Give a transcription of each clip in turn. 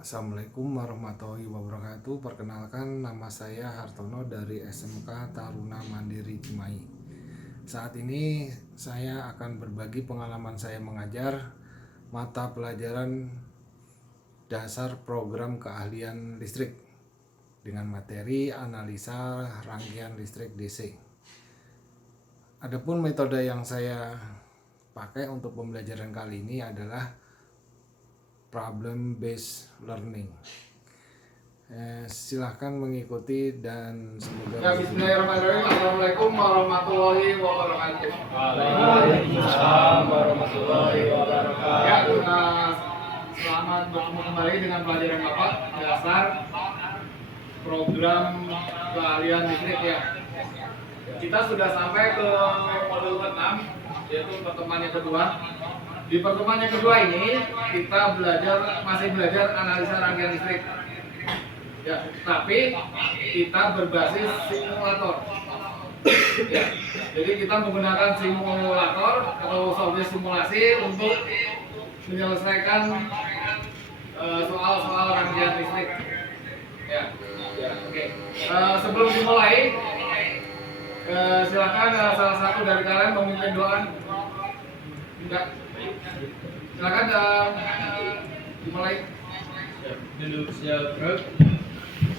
Assalamualaikum warahmatullahi wabarakatuh. Perkenalkan, nama saya Hartono dari SMK Taruna Mandiri Cimahi. Saat ini saya akan berbagi pengalaman saya mengajar mata pelajaran dasar program keahlian listrik dengan materi analisa rangkaian listrik DC. Adapun metode yang saya pakai untuk pembelajaran kali ini adalah problem based learning. Silahkan mengikuti dan semoga Bismillahirrahmanirrahim. Assalamualaikum warahmatullahi wabarakatuh. Waalaikumsalam warahmatullahi wabarakatuh. Ya, selamat bertemu kembali dengan pelajaran Bapak dasar program keahlian listrik ya. Kita sudah sampai ke modul ke-6, yaitu pertemuan yang kedua. Di pertemuan yang kedua ini kita masih belajar analisa rangkaian listrik. Ya, tapi kita berbasis simulator. Ya, jadi kita menggunakan simulator atau software simulasi untuk menyelesaikan soal-soal rangkaian listrik. Ya, oke. Sebelum dimulai, silakan salah satu dari kalian memimpin doa. Enggak. Silakan dimulai. Duduk siap.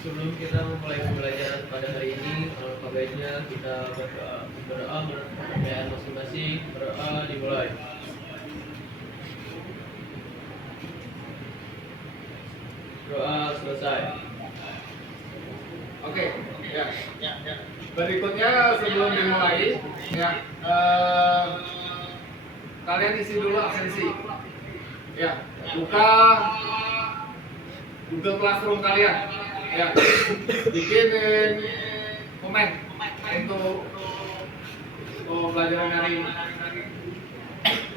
Sebelum kita memulai pembelajaran pada hari ini, alangkah baiknya kita berdoa menurut kepercayaan masing-masing. Berdoa dimulai. Doa selesai. Oke, ya. Berikutnya sebelum dimulai, ya, kalian isi dulu absensi. Ya, buka Google Classroom kalian. Ya, bikin komen untuk pembelajaran hari ini.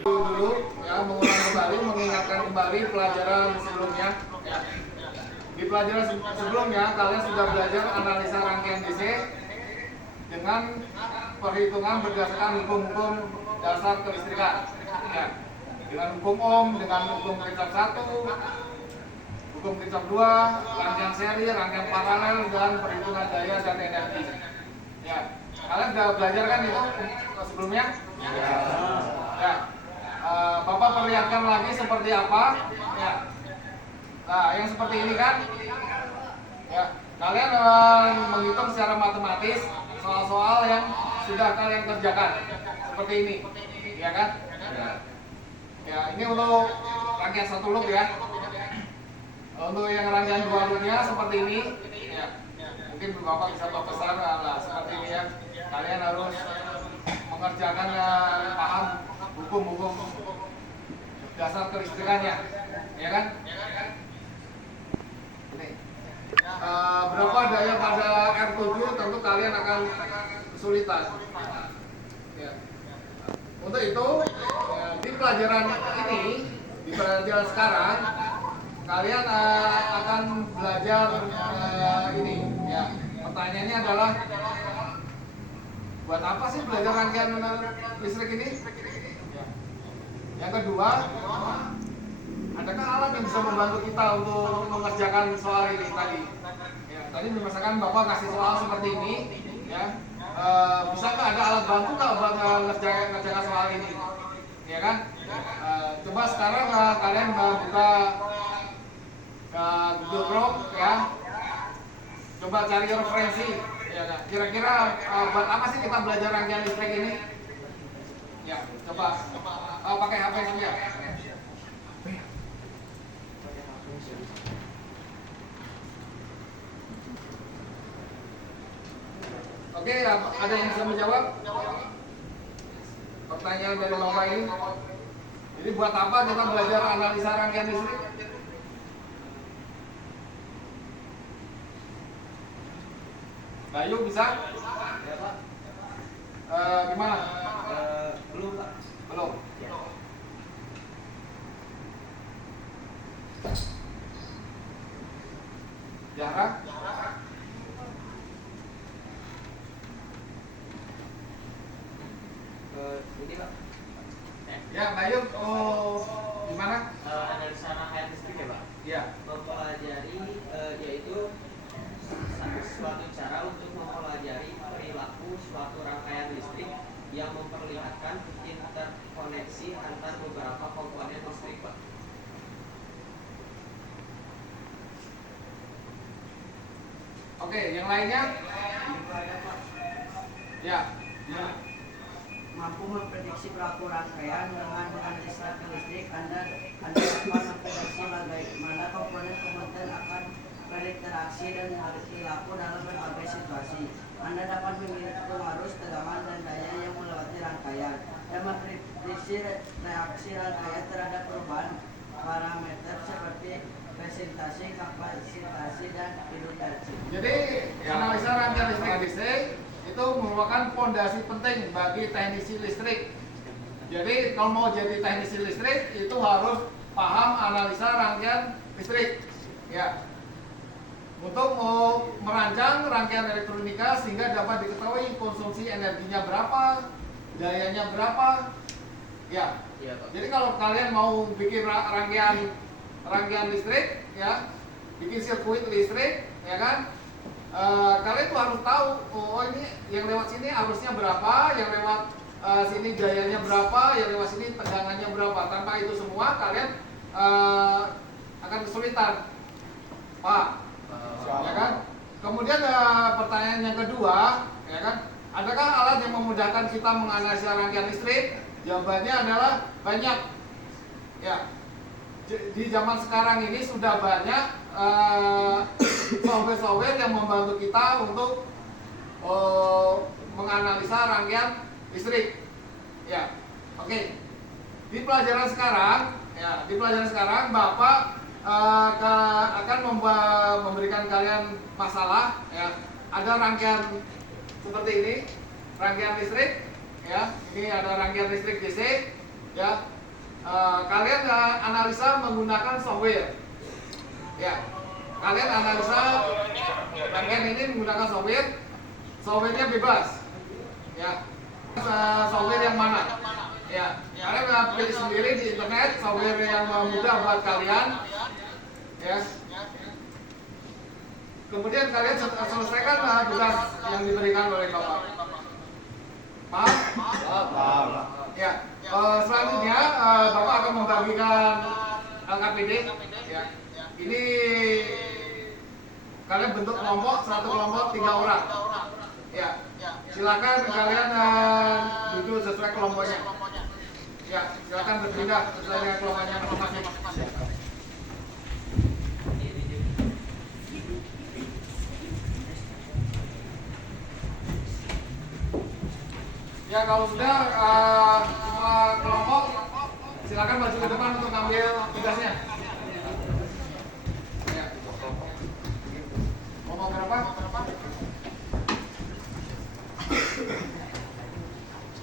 Dulu, ya, mengulang kembali, mengingatkan kembali pelajaran sebelumnya. Ya. Di pelajaran sebelumnya kalian sudah belajar analisa rangkaian DC dengan perhitungan berdasarkan hukum-hukum dasar kelistrikan. Ya. Dengan hukum Ohm, dengan hukum Kirchhoff 1, hukum Kirchhoff 2, rangkaian seri, rangkaian paralel, dan perhitungan daya dan energi. Ya. Kalian sudah belajar kan itu sebelumnya? Ya. Bapak perlihatkan lagi seperti apa? Ya. Nah, yang seperti ini kan? Ya. Kalian menghitung secara matematis soal-soal yang sudah kalian kerjakan. Seperti ini. Ya kan? Ya, ini untuk rangkaian satu loop ya. Untuk yang rangkaian dua loopnya seperti ini. Ya. Mungkin Bapak bisa pesan lah seperti ini ya. Kalian harus mengerjakan paham hukum-hukum dasar kelistrikannya. Ya kan? Ini. Berapa daya pada R7 tentu kalian akan kesulitan. Ya. Untuk itu, di pelajaran ini, di pelajaran sekarang, kalian akan belajar ini. Ya, pertanyaannya adalah, buat apa sih belajar rangkaian listrik ini? Ya. Yang kedua, adakah alat yang bisa membantu kita untuk mengerjakan soal ini tadi? Ya, tadi misalkan Bapak kasih soal seperti ini, ya. Bisakah ada alat bantu nggak buat ngerjakan soal ini? Ya kan? Coba sekarang kalian buka Google Chrome ya. Coba cari referensi. Ya, kan? Kira-kira buat apa sih kita belajar rangkaian listrik ini? Ya, coba pakai HP saja. Oke, ada yang bisa menjawab? Pertanyaan dari Bapak ini. Jadi buat apa kita belajar analisa rangkaian listrik? Bayu bisa? Ya, Pak. Gimana? Belum, Pak. Belum. Zahra? Ini, Pak. Ya, Bayu. Gimana? Analisa rangkaian listrik ya, Pak. Ya. Mempelajari yaitu suatu cara untuk mempelajari perilaku suatu rangkaian listrik yang memperlihatkan interkoneksi antar beberapa komponen listrik, Pak. Oke, yang lainnya? Ya. Mampu memprediksi perilaku rangkaian dengan distraksi listrik. Anda dapat memprediksi bagaimana komponen akan berinteraksi dan berperilaku dalam berbagai situasi. Anda dapat menghitung arus, tegangan, dan daya yang melewati rangkaian, dan memprediksi reaksi rangkaian terhadap perubahan parameter seperti presentasi, kapasitasi, dan indukasi. Jadi analisa rangkaian listrik DC itu merupakan fondasi penting bagi teknisi listrik. Jadi kalau mau jadi teknisi listrik itu harus paham analisa rangkaian listrik. Ya. Untuk merancang rangkaian elektronika sehingga dapat diketahui konsumsi energinya berapa, dayanya berapa. Ya. Iya, Pak. Jadi kalau kalian mau bikin rangkaian listrik, ya, bikin sirkuit listrik, ya kan? Kalian tuh harus tahu, oh ini yang lewat sini arusnya berapa, yang lewat sini dayanya berapa, yang lewat sini tegangannya berapa. Tanpa itu semua kalian akan kesulitan, Pak. Ya kan? Kemudian pertanyaan yang kedua, ya kan? Adakah alat yang memudahkan kita menganalisa rangkaian listrik? Jawabannya adalah banyak. Ya. Di zaman sekarang ini sudah banyak software-software yang membantu kita untuk menganalisa rangkaian listrik. Ya, oke. Di pelajaran sekarang, Bapak akan memberikan kalian masalah. Ya, ada rangkaian seperti ini, rangkaian listrik. Ya, ini ada rangkaian listrik DC. Ya. Kalian analisa menggunakan software. Ya, kalian analisa rangkaian ini menggunakan software. Softwarenya bebas. Ya, software yang mana? Ya, kalian pilih sendiri di internet software yang mudah buat kalian. Ya. Kemudian kalian selesaikan tugas yang diberikan oleh Bapak. Paham? Ya. Selanjutnya Bapak akan membagikan LKPD. Ya. Ini kalian bentuk kelompok, satu kelompok 3 orang. Ya. Silakan kalian duduk sesuai kelompoknya. Ya, silakan berpindah sesuai dengan kelompoknya masing-masing. Ya, kalau sudah semua kelompok silakan maju ke depan untuk ngambil tugasnya. Ya. Kelompok berapa?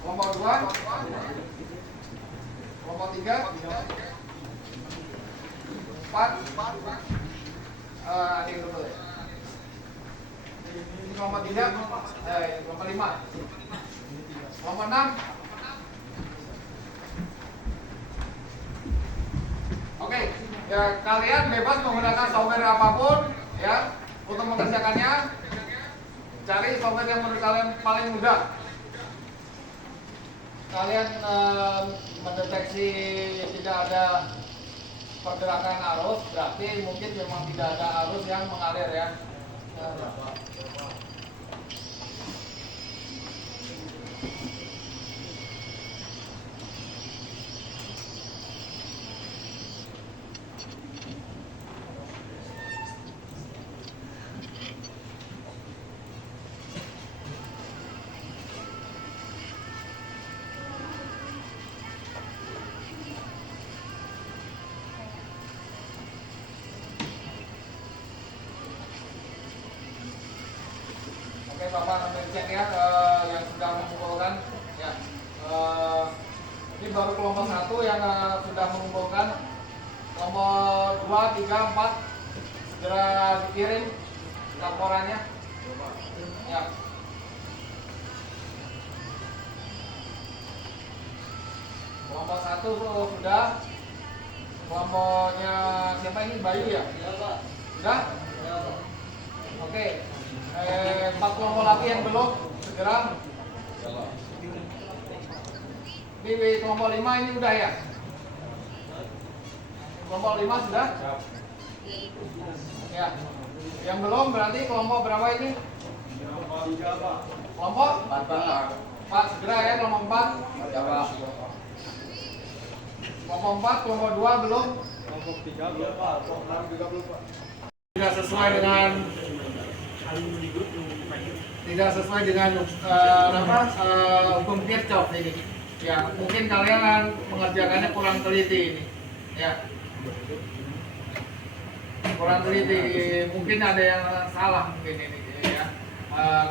Kelompok 2, kelompok 3, 4, ada yang betul ya? Ini kelompok 3, kelompok 5, kelompok 6. Oke, ya kalian bebas menggunakan software apapun ya untuk mengerjakannya. Cari software yang menurut kalian paling mudah. Kalian mendeteksi tidak ada pergerakan arus, berarti mungkin memang tidak ada arus yang mengalir ya. Oke, Bapak ambil cek ya yang sudah mengumpulkan ya. Ini baru kelompok 1 yang sudah mengumpulkan. Kelompok 2, 3, 4 segera dikirim laporannya. Ya. Kelompok 1 sudah. Kelompoknya siapa ini? Bayu ya? Sudah? Oke. 4 kelompok lagi yang belum segera. Ini kelompok 5 ini udah ya? Kelompok 5 sudah? Ya. Yang belum berarti kelompok berapa ini? Kelompok 4 segera ya, kelompok 4. Kelompok 4, kelompok 2 belum? Kelompok 3 belum, Pak. Kelompok 6 juga belum, Pak. Tidak sesuai dengan hukum Kirchhoff ini. Ya, mungkin kalian mengerjakannya kurang teliti ini. Ya. Kurang teliti, mungkin ada yang salah mungkin ini ya.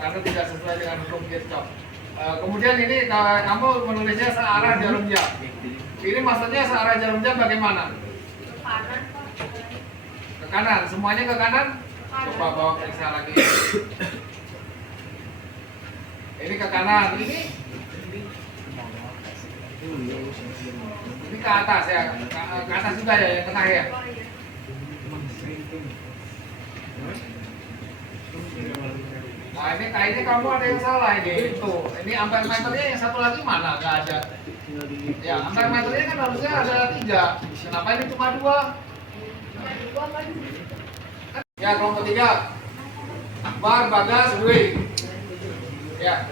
Karena tidak sesuai dengan hukum Kirchhoff. Kemudian ini kamu menulisnya searah jarum jam. Ini maksudnya searah jarum jam bagaimana? Ke kanan, Pak. Ke kanan, semuanya ke kanan? Coba bawa periksa lagi. Ini ke kanan, ini ke atas ya, ke atas juga ya, yang tengah ya. Oh iya. Nah ini kayaknya kamu ada yang salah ini. Tuh, ini ampere meternya yang satu lagi mana? Gak ada. Ya, ampere meternya kan harusnya ada 3. Kenapa ini cuma 2? Ya, kelompok 3. Akbar, Bagas, Dwi. Ya.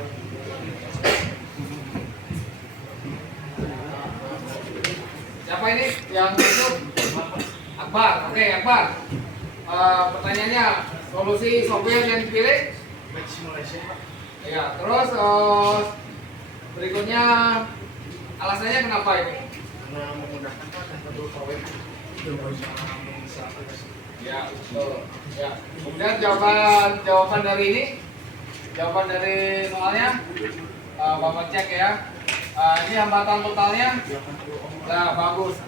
Siapa ini yang masuk? Akbar. Oke, Akbar. Pertanyaannya, solusi software yang dipilih? Ya, terus berikutnya alasannya kenapa ini? Karena memudahkan Pak dan betul kawin. Ya, betul. Ya. Kemudian jawaban dari ini, jawaban dari soalnya, Bapak cek ya. Ini hambatan totalnya. Nah, bagus.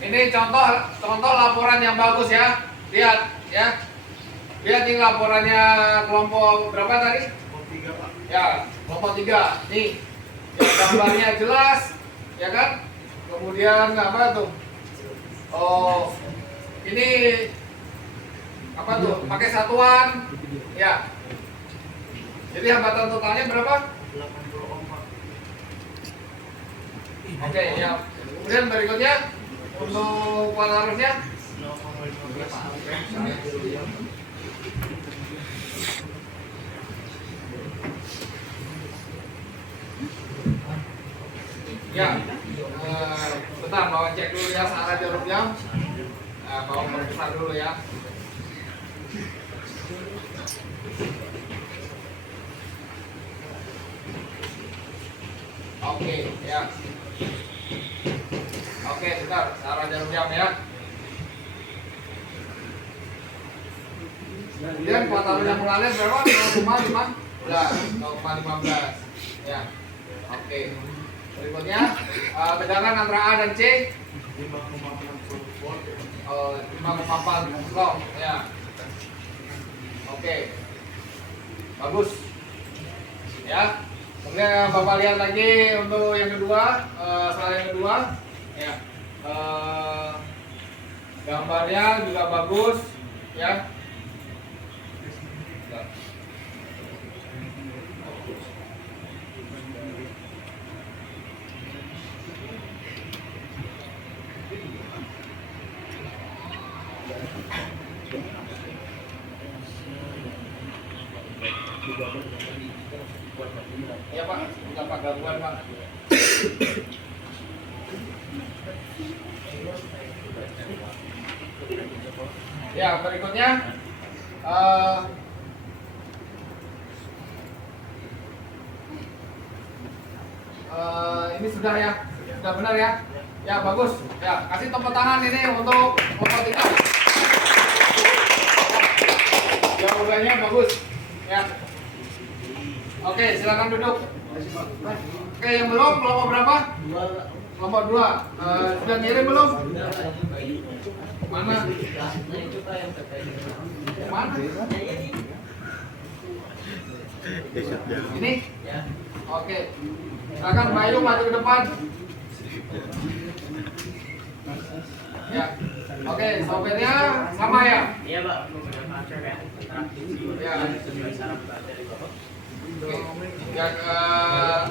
Ini contoh laporan yang bagus ya. Lihat ya. Lihat ini laporannya kelompok berapa tadi? Kelompok 3 Pak. Ya, kelompok 3. Nih, ya, gambarnya jelas, ya kan? Kemudian apa tuh? Oh, ini apa tuh? Pakai satuan, ya. Jadi hambatan totalnya berapa? 80 ohm Pak. Oke, ya. Kemudian berikutnya untuk kuat arusnya 0,15. ya. Bentar, bawa cek dulu ya searah jarum jam. Bawa periksa dulu ya. Oke, ya. Oke, bentar, searah jarum jam ya. Kemudian kuat arus yang mengalir berapa? 0,15. 0,15. Ya. Oke. Berikutnya tegangan antara A dan C 5,60 volt. 5,4 volt ya. Oke. Bagus. Ya. Kemudian Bapak lihat lagi untuk yang kedua, soal yang kedua ya. Gambarnya juga bagus ya. Ya Pak, bukan Pak gangguan Pak. Ya berikutnya ini sudah ya, sudah benar ya. Ya bagus. Ya kasih tepuk tangan ini untuk kelompok 3. Jawabannya bagus. Ya. Oke, silakan duduk. Oke, yang belum kelompok berapa? Kelompok 2. Sudah ngirim belum? Mana? Mana? Ini? Oke. Silakan Bayu maju ke depan. Ya. Oke, softwarenya sama ya? Iya Pak, menggunakan kayak interaktif Ya. sesuai saran Pak dari Bapak. Oke. Yang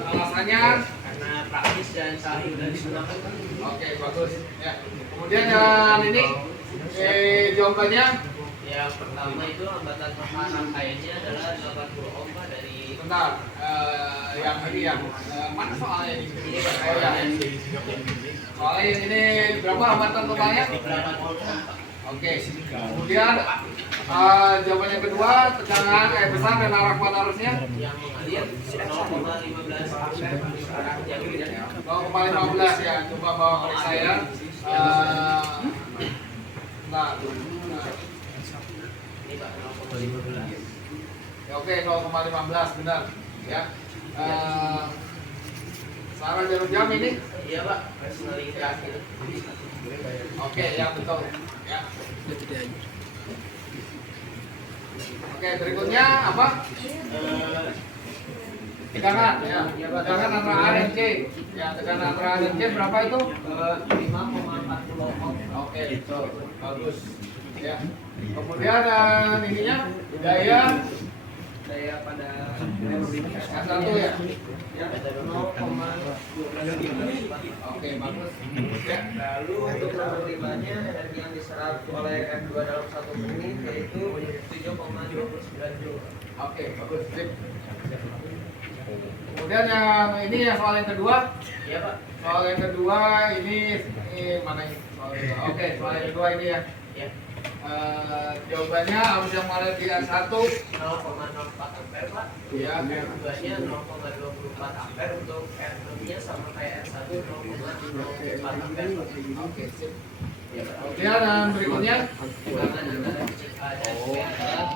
alasannya? Karena praktis dan selalu dan digunakan. Oke, bagus. Ya. Kemudian yang ini jawabannya Yang pertama itu hambatan rangkaiannya adalah 80 ohm Pak dari bentar. Yang ini yang mana soalnya ini? Oh ya. Soalnya yang ini berapa hambatan totalnya? 80 ohm Pak. Oke. Kemudian jawaban yang kedua, tekanan besar dan arah kuat arusnya Yang mengalir 0,15 ampere yang tidak 0,15 ya. Coba bawa ke saya. Nah, ini Pak 0,15. ya, oke 0,15 benar ya. Sarah jarum jam ini. Iya Pak, personalitas gitu. Oke, ya betul. Ya. Oke, berikutnya apa? Tekanan ya. Tekanan antara A dan C. Ya, tekanan antara A dan C berapa itu? 5,40 ohm. Oke, betul. Bagus. Ya. Kemudian ininya daya Pada S1 ya. ya 0,12 Oke, bagus. Ya. Lalu untuk nomor 5-nya energi yang diserap oleh F2 dalam 1 menit yaitu 7,29 joule. Oke, bagus. Sip. Kemudian yang ini yang soal yang kedua. Iya Pak. Soal yang kedua ini mana ini? Soal yang kedua. Oke, soal yang kedua ini ya. Ya. Jawabannya arus yang mengalir di S1 0,04 ampere Pak. ya. F2-nya 0,24 ampere untuk F6-nya sama kayak S1 0,04 ampere Pak. Oke, sip. Ya Pak. Kemudian yang berikutnya Bilangan antara titik A dan B adalah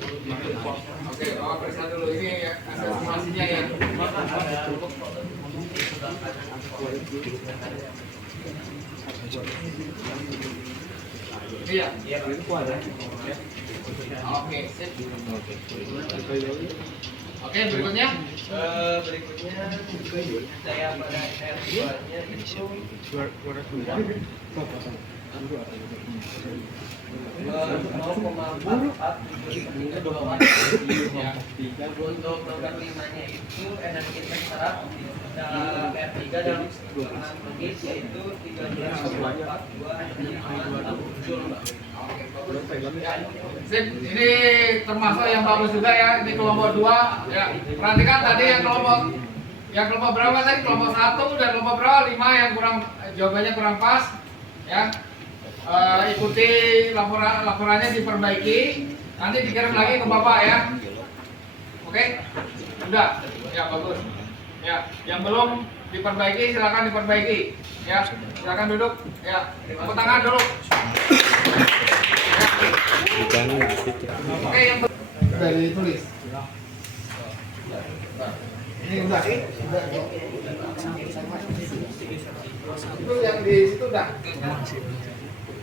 7,27 volt. oke, bawa periksa dulu ini ya, estimasinya ya. Bapak ada untuk foto di sebelah kanan. Iya. Iya Pak. Oke, sip. Oke, berikutnya Berikutnya saya pada R2-nya itu 0,44 watt. Untuk nomor 5-nya itu energi terserap dalam R3 dalam setengah menit yaitu 13,42 joule Pak. sip, ini termasuk yang bagus juga ya. Ini kelompok 2 ya. Perhatikan tadi yang kelompok berapa tadi? Kelompok 1 dan kelompok berapa? 5 yang kurang jawabannya kurang pas ya. Ikuti laporannya diperbaiki. Nanti dikirim lagi ke Bapak ya. Oke? Sudah. Ya, bagus. Ya, yang belum diperbaiki silakan diperbaiki. Ya, silakan duduk. Ya, tepuk tangan dulu. Oke, yang sudah ditulis. Ini udah. Itu yang di situ udah.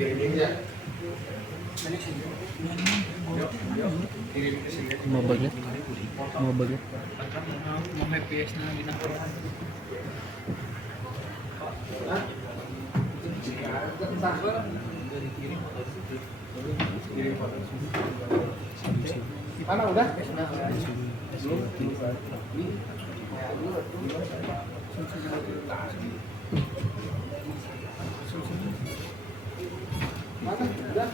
Ya. Mau banget. Hah? Mana udah? Mana? Udah?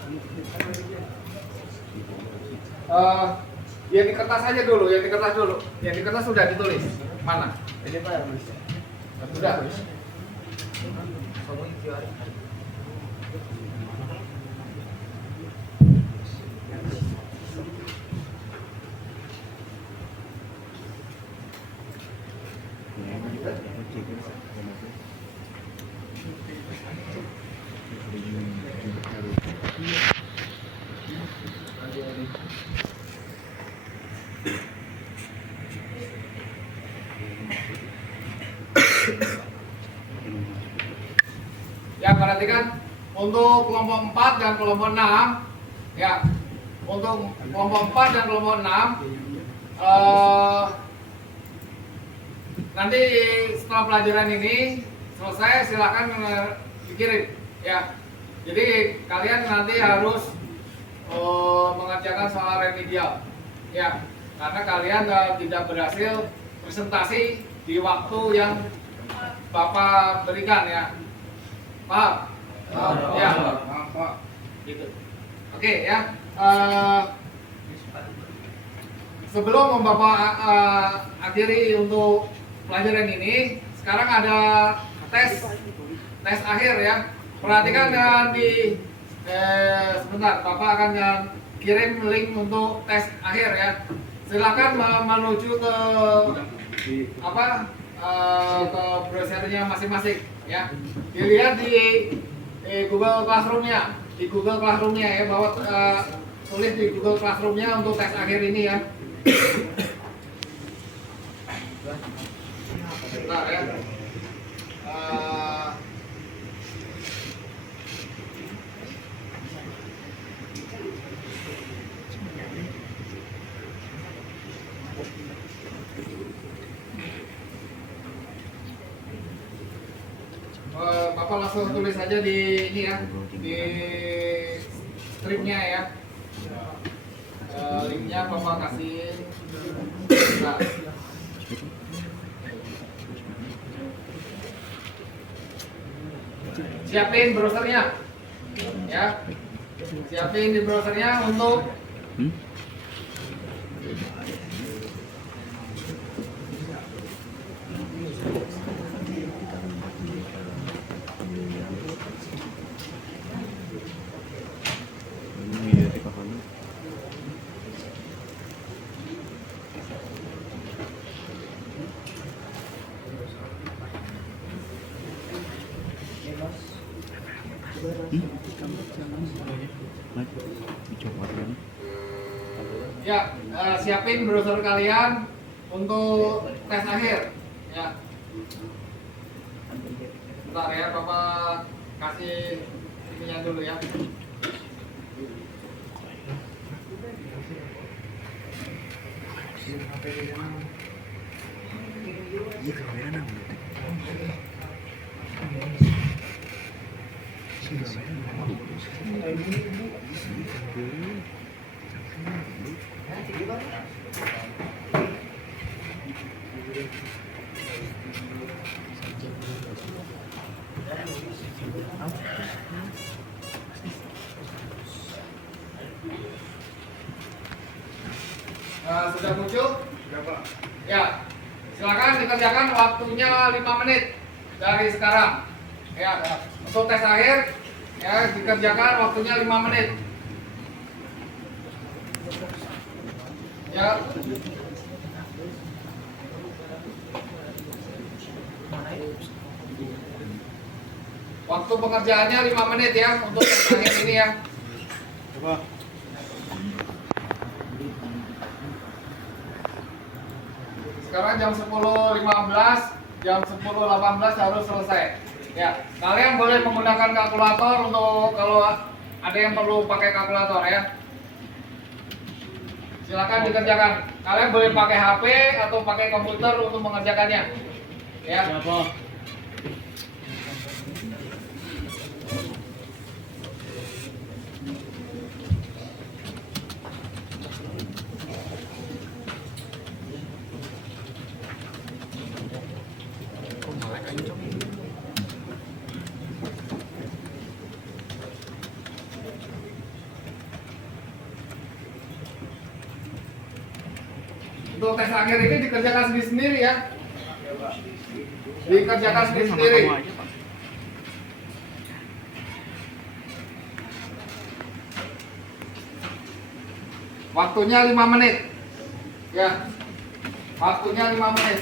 Yang di kertas aja dulu, yang di kertas dulu. Yang di kertas sudah ditulis. Mana? Ini Pak harus Sudah. Ya, perhatikan untuk kelompok 4 dan kelompok 6 ya. Untuk kelompok 4 dan kelompok 6 nanti setelah pelajaran ini selesai silakan dikirim Ya, jadi kalian nanti harus mengerjakan soal remedial. Ya, karena kalian tidak berhasil presentasi di waktu yang Bapak berikan ya. Paham? Ya. Maaf Pak. Gitu. Oke ya. Sebelum Bapak akhiri untuk pelajaran ini, sekarang ada tes akhir ya. Perhatikan di sebentar, Bapak akan kirim link untuk tes akhir ya. Silakan menuju ke ke browsernya masing-masing ya. Dilihat di Google Classroom-nya, ya, bahwa tulis di Google Classroom-nya untuk tes akhir ini ya. Bentar ya. Bapak langsung tulis aja di ini ya, di scriptnya ya. Linknya Bapak kasih. Nah. Siapin browsernya, ya. Siapin di browsernya untuk ya, siapin browser kalian untuk tes akhir ya. Bentar ya, Bapak kasih ininya dulu ya. Sudah muncul? Sudah Pak. Ya, silakan dikerjakan, waktunya 5 menit dari sekarang. Ya, untuk tes akhir ya dikerjakan waktunya 5 menit. Ya. Waktu pengerjaannya 5 menit ya untuk tes akhir ini ya. Coba. Sekarang jam 10.15, jam 10.18 harus selesai. Ya, kalian boleh menggunakan kalkulator untuk kalau ada yang perlu pakai kalkulator ya. Silakan dikerjakan. Kalian boleh pakai HP atau pakai komputer untuk mengerjakannya. Ya. Siapa? Untuk tes akhir ini dikerjakan sendiri-sendiri ya. Dikerjakan sendiri-sendiri. Waktunya 5 menit. Ya. Waktunya 5 menit.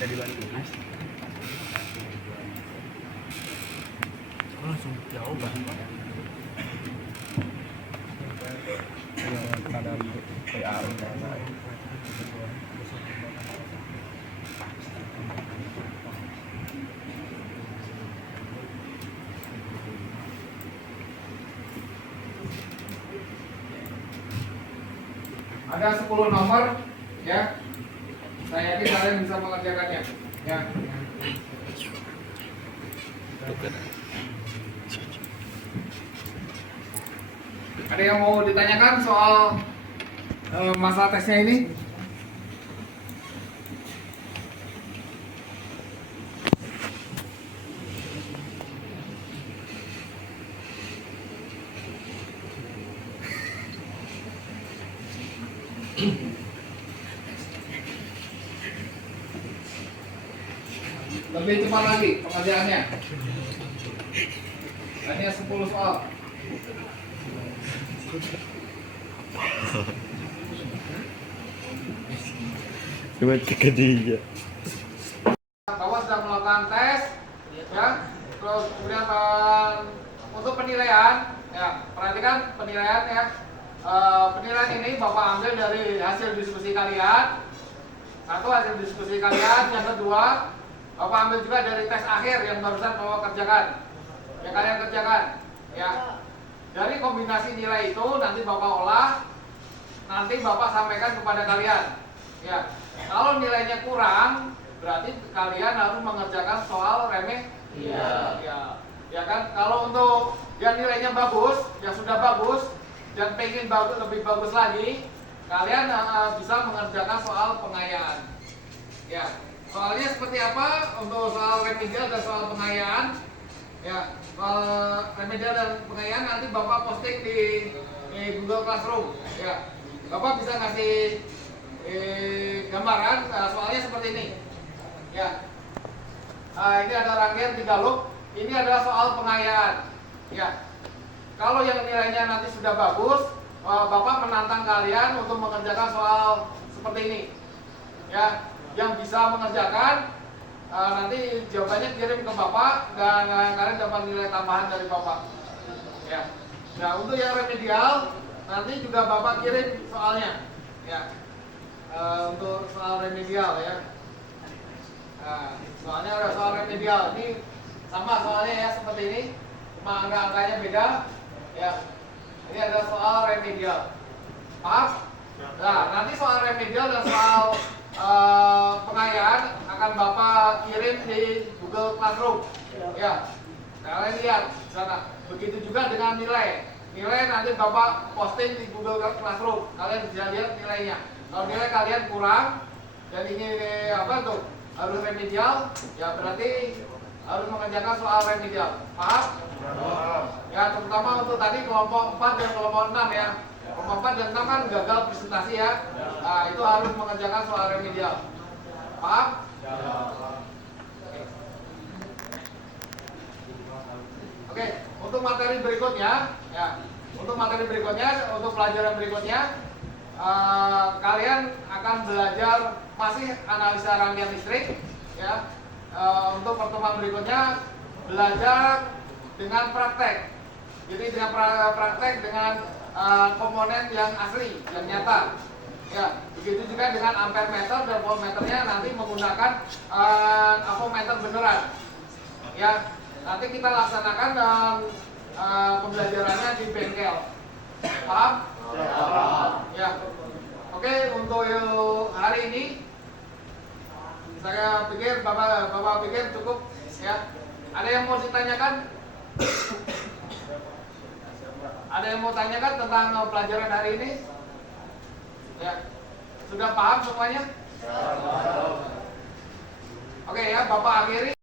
Jadi bantu Mas. Langsung jawab Pak. Ada 10 nomor ya. Saya yakin kalian bisa mengerjakannya. Ya. Ada yang mau ditanyakan soal masalah tesnya ini? Lebih cepat lagi pengerjaannya. Hanya 10 soal. Cuma ke dia. Bahwa sudah melakukan tes, ya. Terus kemudian untuk penilaian, ya perhatikan penilaian ya. Penilaian ini Bapak ambil dari hasil diskusi kalian. Satu, hasil diskusi kalian. Yang kedua, Bapak ambil juga dari tes akhir yang barusan Bapak kerjakan. Yang kalian kerjakan, ya. Dari kombinasi nilai itu nanti Bapak olah, nanti Bapak sampaikan kepada kalian. Ya. Kalau nilainya kurang, berarti kalian harus mengerjakan soal remeh. Iya. Ya kan? Kalau untuk yang nilainya bagus, yang sudah bagus dan pengen bagus lebih bagus lagi, kalian bisa mengerjakan soal pengayaan. Ya. Soalnya seperti apa untuk soal remedial dan soal pengayaan? Ya, soal remedial dan pengayaan nanti Bapak posting di Google Classroom. Ya. Bapak bisa ngasih gambaran soalnya seperti ini. Ya. Ini ada rangkaian 3 loop. Ini adalah soal pengayaan. Ya. Kalau yang nilainya nanti sudah bagus, Bapak menantang kalian untuk mengerjakan soal seperti ini. Ya, yang bisa mengerjakan nanti jawabannya kirim ke Bapak dan kalian dapat nilai tambahan dari Bapak. Ya. Nah, untuk yang remedial nanti juga Bapak kirim soalnya. Ya. Untuk soal remedial ya. Nah, soalnya ada soal remedial. Ini sama soalnya ya seperti ini. Cuma angka-angkanya beda. Ya. Ini ada soal remedial. Paham? Nah, nanti soal remedial dan soal pengayaan akan Bapak kirim di Google Classroom. Ya. Kalian lihat di sana. Begitu juga dengan nilai. Nilai nanti Bapak posting di Google Classroom. Kalian bisa lihat nilainya. Kalau nilai kalian kurang dan ini apa tuh harus remedial, ya berarti harus mengerjakan soal remedial. Paham? Ya, terutama untuk tadi kelompok 4 dan kelompok 6 ya. Kelompok 4 dan 6 kan gagal presentasi ya. Nah, itu harus mengerjakan soal remedial. Paham? Oke, untuk materi berikutnya, ya. Untuk materi berikutnya, untuk pelajaran berikutnya, kalian akan belajar masih analisa rangkaian listrik, ya. Untuk pertemuan berikutnya belajar dengan praktek. Jadi dengan praktek dengan komponen yang asli, yang nyata. Ya, begitu juga dengan ampere meter dan voltmeternya nanti menggunakan avometer beneran. Ya, nanti kita laksanakan pembelajarannya di bengkel. Paham? Ya. Oke, untuk hari ini saya pikir Bapak pikir cukup ya. Ada yang mau ditanyakan? Ada yang mau tanyakan tentang pelajaran hari ini? Ya. Sudah paham semuanya? Oke ya, Bapak akhiri.